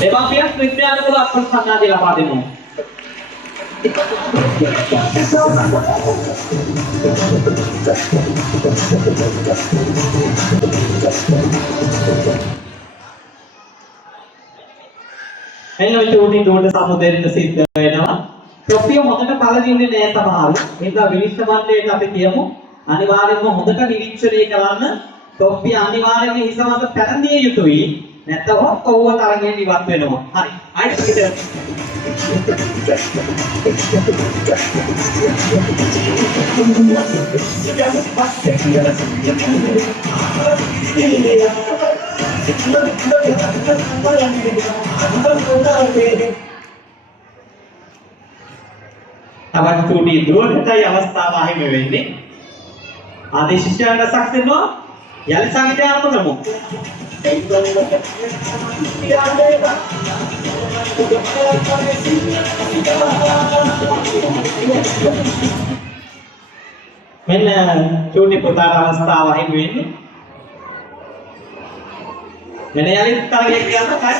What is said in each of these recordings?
දෙමාපියන් ක්‍රිස්තියානිකව අත්පොත් සන්නාදී ලබා දෙමු. එන්න චූටි දුවට සමුදෙන්න සිද්ධ වෙනවා. ටොපිය හොඳට පළදින්නේ නෑ සමහරු. ඒක විනිශ්චය මණ්ඩලයට අපි කියමු. අනිවාර්යයෙන්ම හොඳට නිරීක්ෂණය කරන්න. ටොපිය අනිවාර්යයෙන්ම හිස මත පැනදිය යුතුයි. නැත්නම් ඔක්කොම තරගෙන් ඉවත් වෙනවා. හරි. ආයෙත් පිට. තවත් චූටි දුවකටයි අවස්ථාව අහිමි වෙන්නේ. ආදී ශිෂ්‍යයන්ට රසක් දෙනවා. යලි සංගීතය ආරම්භ කරමු. මෙන්න චූටි පුතාට අවස්ථාව අහිමි වෙන්නේ. මෙන්න යලි තරගයක් කියන්න කයි.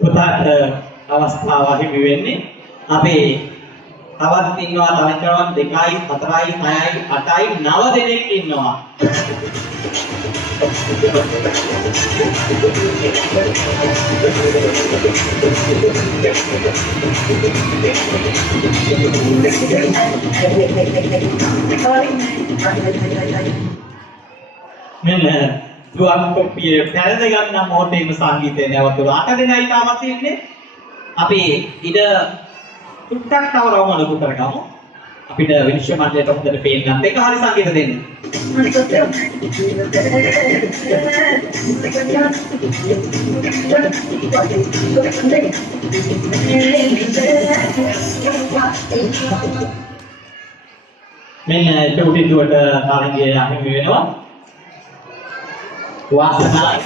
පුතාට අවස්ථාව අහිමි වෙන්නේ. අපි තවත් ඉන්නවා තරකරවන් 2යි 4යි 6යි 8යි 9 දෙනෙක් ඉන්නවා. මෙන්න දුවන් කොපියේ පැරද ගන්න මොහොතේම සංගීතය නැවතුණා. 8 දෙනයි තාමත් ඉන්නේ. අපි ඉඩ තුට්ටක් තව රවුමලු කරගමු. අපිට විනිශ්චය මණ්ඩලයට හොඳට පේන ගන්න එක හරි සංගීත දෙන්න. මෙන්න චූටි දුවට තරංගය අහිමි වෙනවා. වාසනායි.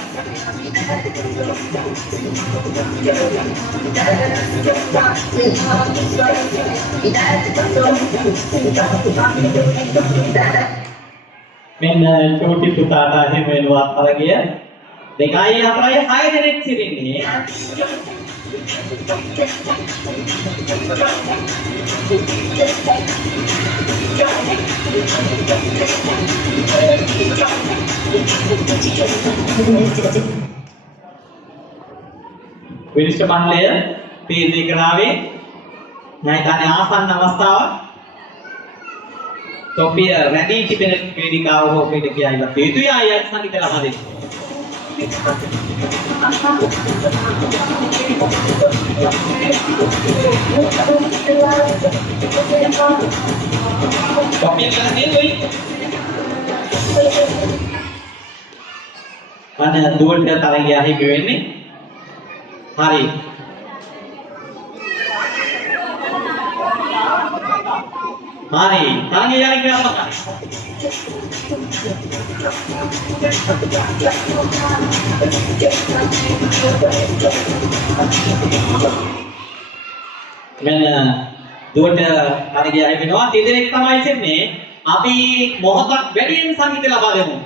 මෙන්න චූටි පුතාට අහිමි වෙනවා තරගය. 2යි 4යි 6 දෙනෙක් සිටින්නේ. විනිශ්චය මණ්ඩලය තීරණය කරාවේ නැයිතනේ ආසන්න අවස්ථාව ටොපිය රැඳී තිබෙන වේදිකාව හෝ වේදිකයයි යුතුයි ආයත් සංගීත ලබා දෙන්න. ටොපිය කරන්නේ අන්න දුවට තරගය අහිමි වෙන්නේ. හරි. හරි. තරගය යන්නේ ක්‍රියාත්මකයි. මෙන්න දුවට තරගය අහිමි වෙනවා. දෙදෙනෙක් තමයි ඉන්නේ. අපි මොහොතක් වැඩියෙන් සංගීත ලබා දෙමු.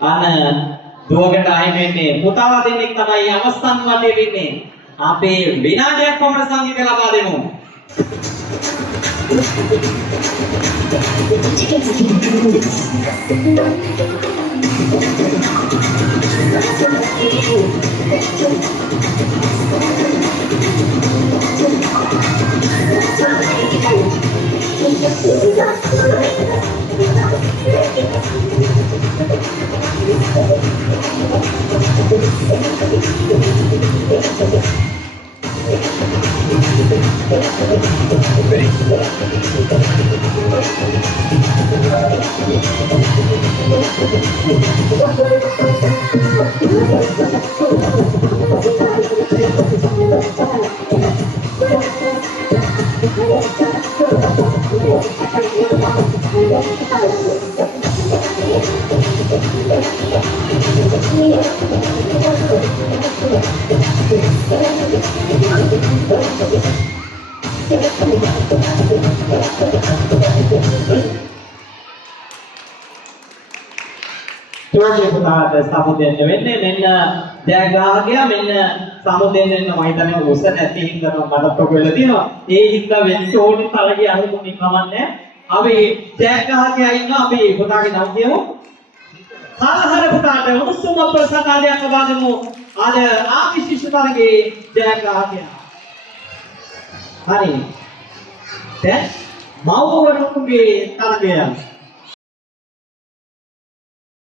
අන්න දුවකට අහිමි වෙන්නේ පුතාලා දෙන්නෙක් තමයි අවසන් වටේ ඉන්නේ. අපේ විනාඩියක් පමණ සංගීත ලබා දෙමු. චෝගේ පුතාට සමුදෙන්න වෙන්නේ මෙන්න ජයග්‍රාහකයා මෙන්න සමුදෙන්න මම හිතන්නේ උස නැති හින්දා මටත් ඔක වෙලා තියෙනවා. ඒ හින්දා වෙන්න ඕනේ තරගේ අහුමුණින් කමන්නේ. අපි ජයග්‍රාහකයා ඉන්නවා අපි පුතාගේ නම කියමු. කාලහර පුතාට උණුසුම ප්‍රසන්නතාවයක් ලබා දෙමු. අද ආවිශිෂ්ට තරගේ ජයග්‍රාහකයා. හරි. දැන් මව්වරුන්ගේ තරගය